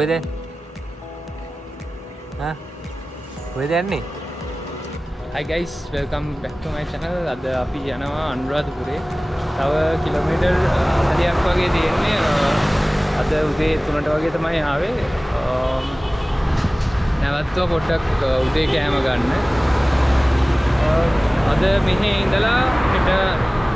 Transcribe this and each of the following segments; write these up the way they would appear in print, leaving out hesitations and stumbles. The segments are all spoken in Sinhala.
කොහෙද? හා කොහෙද යන්නේ? Hi guys, welcome back to my channel. අද අපි යනවා අනුරාධපුරේ. තව කිලෝමීටර් 40ක් වගේ තියෙන්නේ. අද උදේ 3ට වගේ තමයි ආවේ. නැවතුව පොඩ්ඩක් උදේ කෑම ගන්න. අද මෙහි ඉඳලා පිට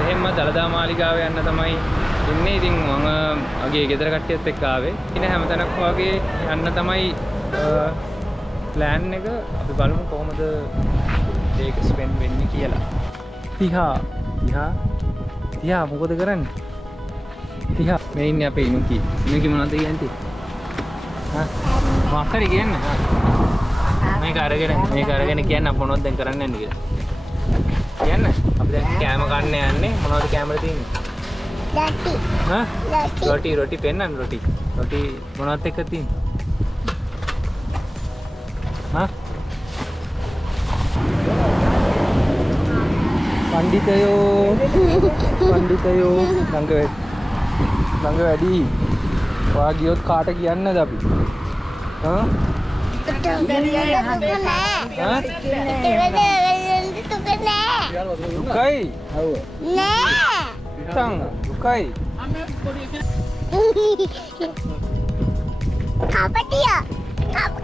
එහෙම දලදා මාලිගාව යන්න තමයි ඉන්නේ. ඉතින් මම අගේ ගෙදර කට්ටියත් එක්ක ආවේ. ඉතින් හැමතැනක් වගේ යන්න තමයි ප්ලෑන් එක. අපි බලමු කොහොමද ඒක ස්පෙන්ඩ් වෙන්නේ කියලා. තිහා මොකද කරන්නේ? තිහා මේ ඉන්නේ අපේ ඉනුකි මොනවද කියන්නේ? හා මොකක් හරි කියන්නේ? මේක අරගෙන කියන්න අප මොනවද දැන් කරන්න යන්නේ කියලා. කියන්න. අපි දැන් කෑම ගන්න යන්නේ. මොනවද කෑමර තියෙන්නේ? රොටි. හා? රොටි පෙන්නන්න රොටි මොනවද එක්ක තියෙන්නේ? හා? පණ්ඩිතයෝ ළඟ වැඩි. ඔයා ගියොත් කාට කියන්නද අපි? හා? දුකයි? නෑ. දුකයි.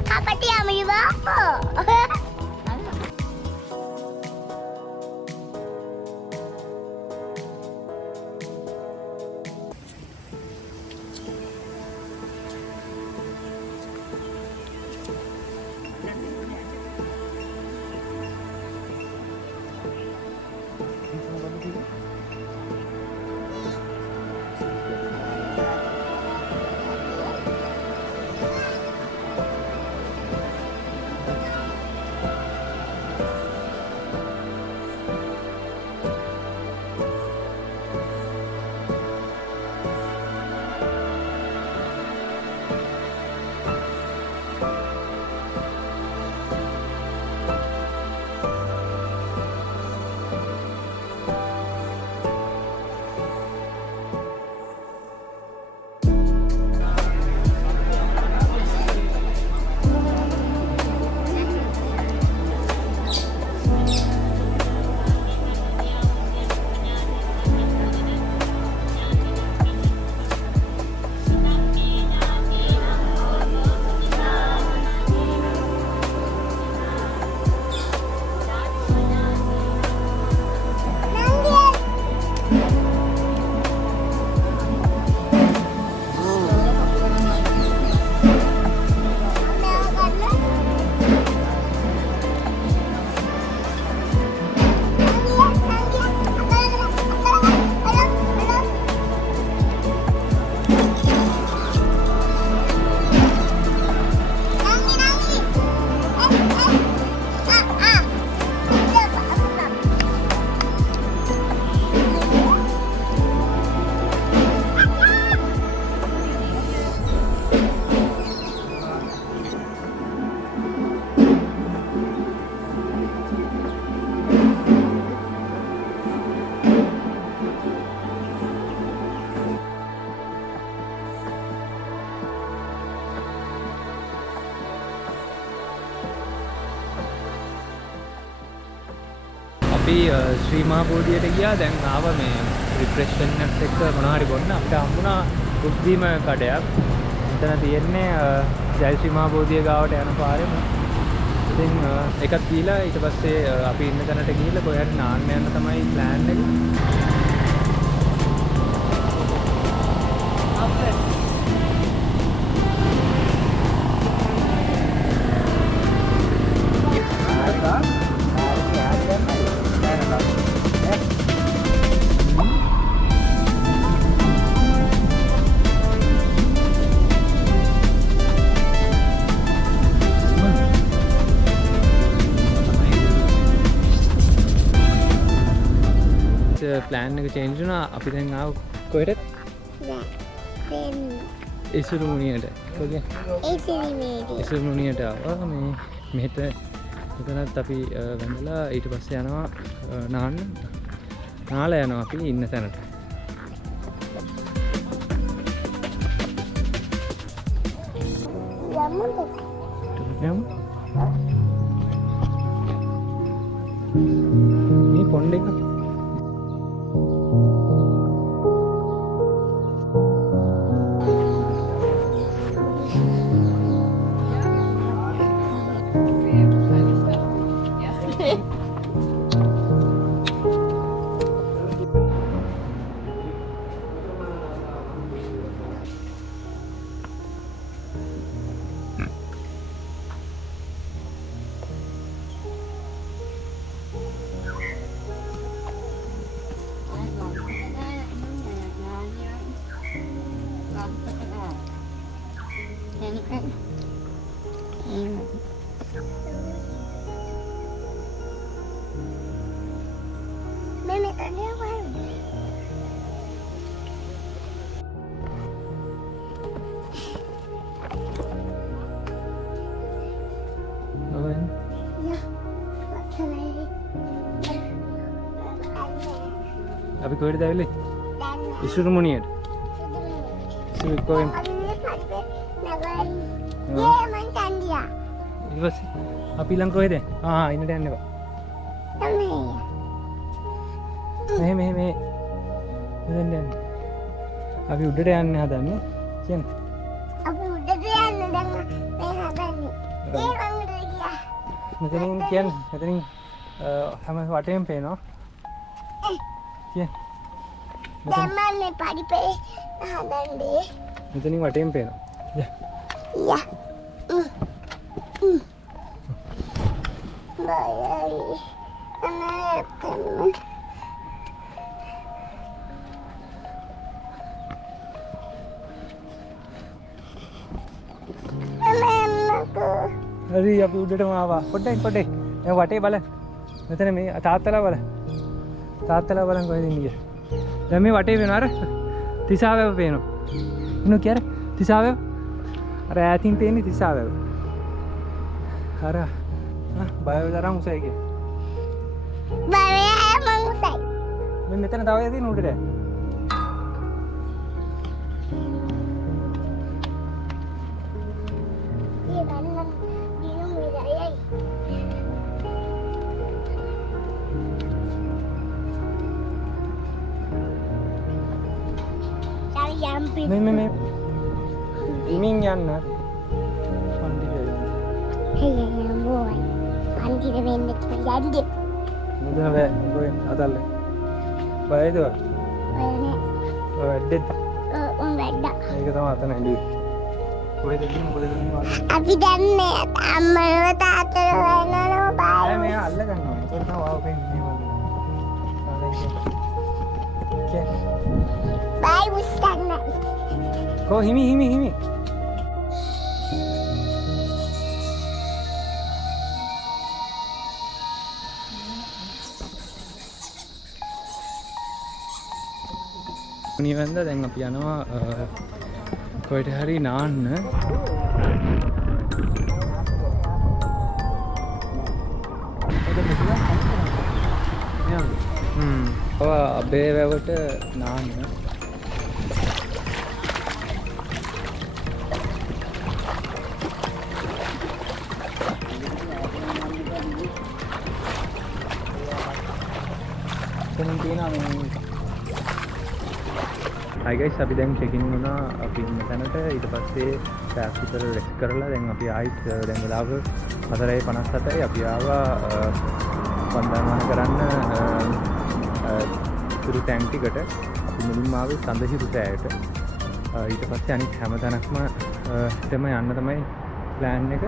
Kapatia may bapo. අපි ශ්‍රී මහා බෝධියට ගියා. දැන් ආව මේ රිෆ්‍රෙෂ් වෙන්නත් එක්ක මොනවා හරි බොන්න අපිට හම්බුණා බුද්ධිම කඩයක්. මෙතන තියෙන්නේ ජය ශ්‍රී මහා බෝධිය ගාවට යන පාරෙම. ඉතින් එකක් දීලා ඊට පස්සේ අපි ඉන්න තැනට ගිහිල්ලා කොහෙන්ද නාන්න යන්න තමයි ප්ලෑන් එක. ප්ලෑන් එක චේන්ජ් වුණා. අපි දැන් ආව කොහෙටද? ඉසුරු මුනියට. කොහේ? ඉසුරු මුනියට ආවා. මේ මෙහෙට එතනත් අපි වැඳලා ඊට පස්සේ යනවා නාලා යනවා අපි ඉන්න තැනට. Ini pondek kan? Abi kau ada beli? Isu rumuni ada. Isu kau yang. Ini sih. Api lang kau ada? Ah, ini ada ni pak. Meh. Ini ada. Abi udah ada yang ada ni. Kian. Abi udah ada yang ada ni. Orang udah dia. Macam ni kian, macam ni. Hama water yang pay no. Kian. Zaman ni padi pe ada ni. Macam ni water yang pay no. Ya. Ya. Baik. Anak kamu. Hari api udah ada apa? Podai. Yang water balan. Macam ni taatala balan. Taatala balan kau ini dia. Dan ni water pay no ara. Tisawe pay no. Inu kya re? Tisawe. Ara I think pay ni tisawe. Ara. Bayo jarang usai ke. Bayo emang usai. Main meter tahu ya sih nude deh. Dia bangun dia mulai. Cari jampi. Main. Iming yan na. Pandi kaya. Hey, boy. Pandi na bende jadi. Mudah be, boy, adal. Bayo tu. Bayo Dead. beda. Ini kita mata nanti. Boy, dead ni boleh ni mata. Abi danne amal tato na bayo. Ay, may Allah kan no. Ito na wow pin ni mata. Okay. Bayo ustana. Ko himi. නිවන්ද දැන් අපි යනවා කොහෙට හරි නාන්න අබේ වැවට නාන්න Hi guys, අපි දැන් check in වුණා අපි ඉන්න තැනට ඊට පස්සේ ටැක්ස් විතර රෙස්ට් කරලා දැන් අපි ආයිත් දැන් වෙලාව 4:57යි අපි ආවා වන්දනාන කරන්න සුරු ටැංකිකට අපි මුලින්ම ආවේ සඳහිරු සෑයට ඊට පස්සේ අනිත් හැම තැනක්ම තෙම යන්න තමයි ප්ලෑන් එක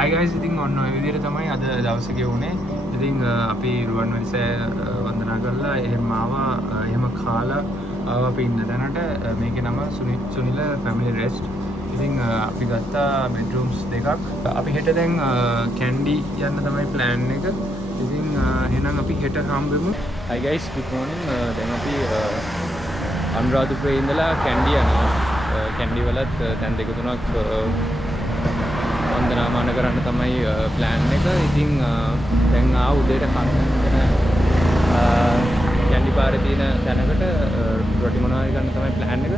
Hi guys, ඉතින් ඔන්න ඔය විදිහට තමයි අද දවසේ ගෙවුනේ. ඉතින් අපි රුවන්වැලිසෑය වන්දනා කරලා එහෙම ආවා, එහෙම කාලා ආවා අපි ඉන්න තැනට. මේකේ නම සුනිල ෆැමිලි රෙස්ට්. ඉතින් අපි ගත්තා බෙඩ්රූම්ස් දෙකක්. අපි හෙට දැන් කැන්ඩි යන්න තමයි ප්ලෑන් එක. ඉතින් එහෙනම් අපි හෙට හම්බෙමු. Hi guys, good morning. දැන් අපි අනුරාධපුරේ ඉඳලා කැන්ඩි යනවා. කැන්ඩි වලත් දැන් දෙක තුනක් වන්දනාමාන කරන්න තමයි ප්ලෑන් එක. ඉතින් දැන් උදේට කන්න කැන්ඩි පාරේ තියෙන තැනකට රොටි මොනවා හරි ගන්න තමයි ප්ලෑන් එක.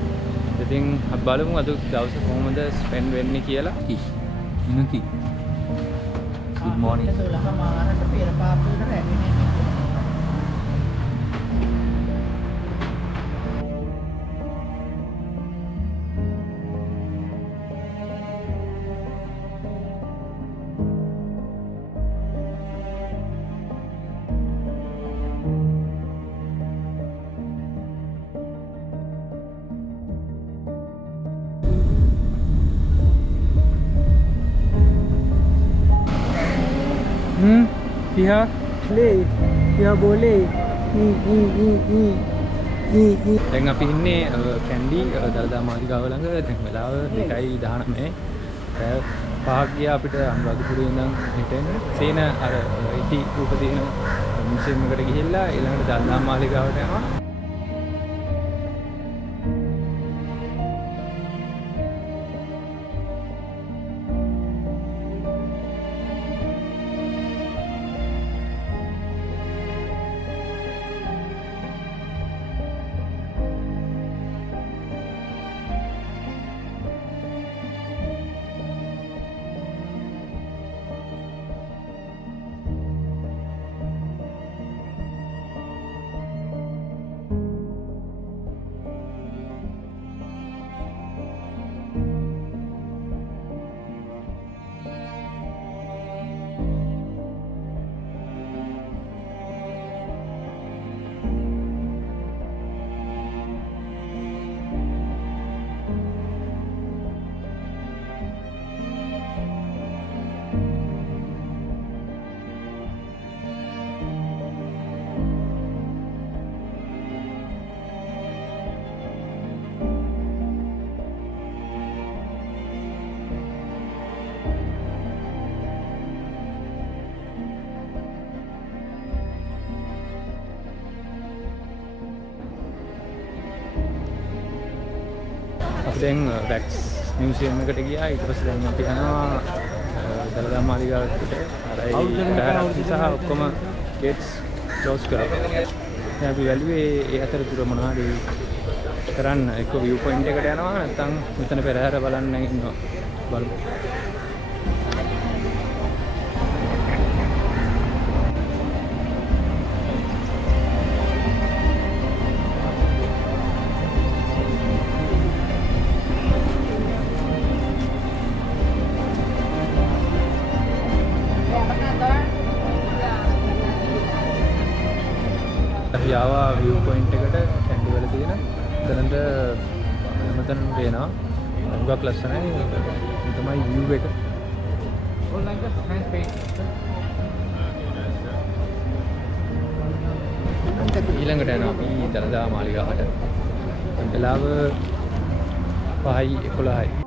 ඉතින් අපි බලමු අද දවස කොහොමද ස්පෙන්ඩ් වෙන්නේ කියලා. ඉනුකි good morning. Piha play Piha boleh දැන් අපි ඉන්නේ කැන්ඩි දළදා මාලිගාව ළඟ. දැන් වෙලාව 2:19. පැය 5ක් ගියා අපිට අනුරාධපුරේ ඉඳන් හිටෙන්න. සේන අර ඉටි රූප තියෙන මියුසියම් එකට ගිහිල්ලා ඊළඟට දළදා මාලිගාවට යනවා. අපි දැන් වැක්ස් මියුසියම් එකට ගියා. ඊට පස්සේ දැන් අපි යනවා දළදා මාලිගාවට. අර ඒ නිසා ඔක්කොම ගේට්ස් ක්ලෝස් කරා. දැන් අපි වැළුවේ ඒ අතරතුර මොනවා හරි කරන්න එක්ක view point එකට යනවා නැත්නම් මෙතන පෙරහැර බලන්න ඉන්නවා. බලමු. ආවා view point එකට කැන්ඩි වල තියෙන. එතනට මෙතන පේනවා. හුඟක් ලස්සනයි. මේ තමයි view එක. ඊළඟට යනවා අපි දළදා මාලිගාවට. වෙලාව 5:11යි.